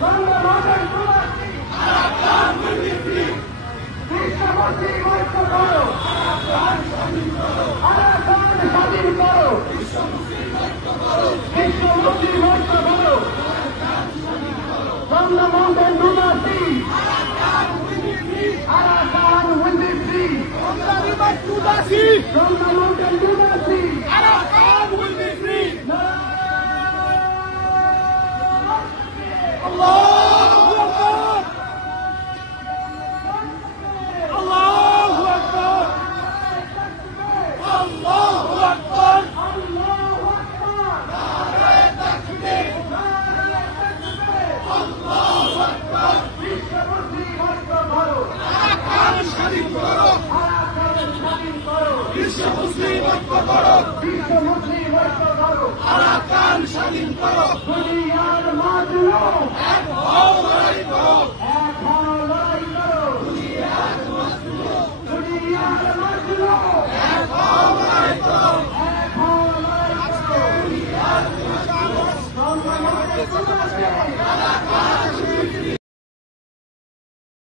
বাংলা মাতার প্রবাসী Arakan will be free বিশ্ব মুসলিম ঐক্য করো আরাকান স্বাধীন করো আরাকান স্বাধীন করো বিশ্ব মুসলিম ঐক্য করো বিশ্ব মুসলিম ঐক্য করো আরাকান স্বাধীন করো বাংলা মাতার প্রবাসী Arakan will be free Arakan will be free Bangla মাতার প্রবাসী বাংলা মাতার প্রবাসী Arakan will be free Allahu Akbar Allahu Akbar Allahu Akbar Allahu Akbar Nare takbir Nare takbir Allahu Akbar বিশ্ব মুসলিম ঐক্য করো আরাকান স্বাধীন করো আরাকান স্বাধীন করো বিশ্ব মুসলিম ঐক্য করো বিশ্ব মুসলিম ঐক্য করো আরাকান স্বাধীন করো দুনিয়ার মাজলুম এক হও লড়াই করো এক হও লড়াই করো দুনিয়ার মাজলুম এক হও লড়াই করো এক হও লড়াই করো দুনিয়ার মাজলুম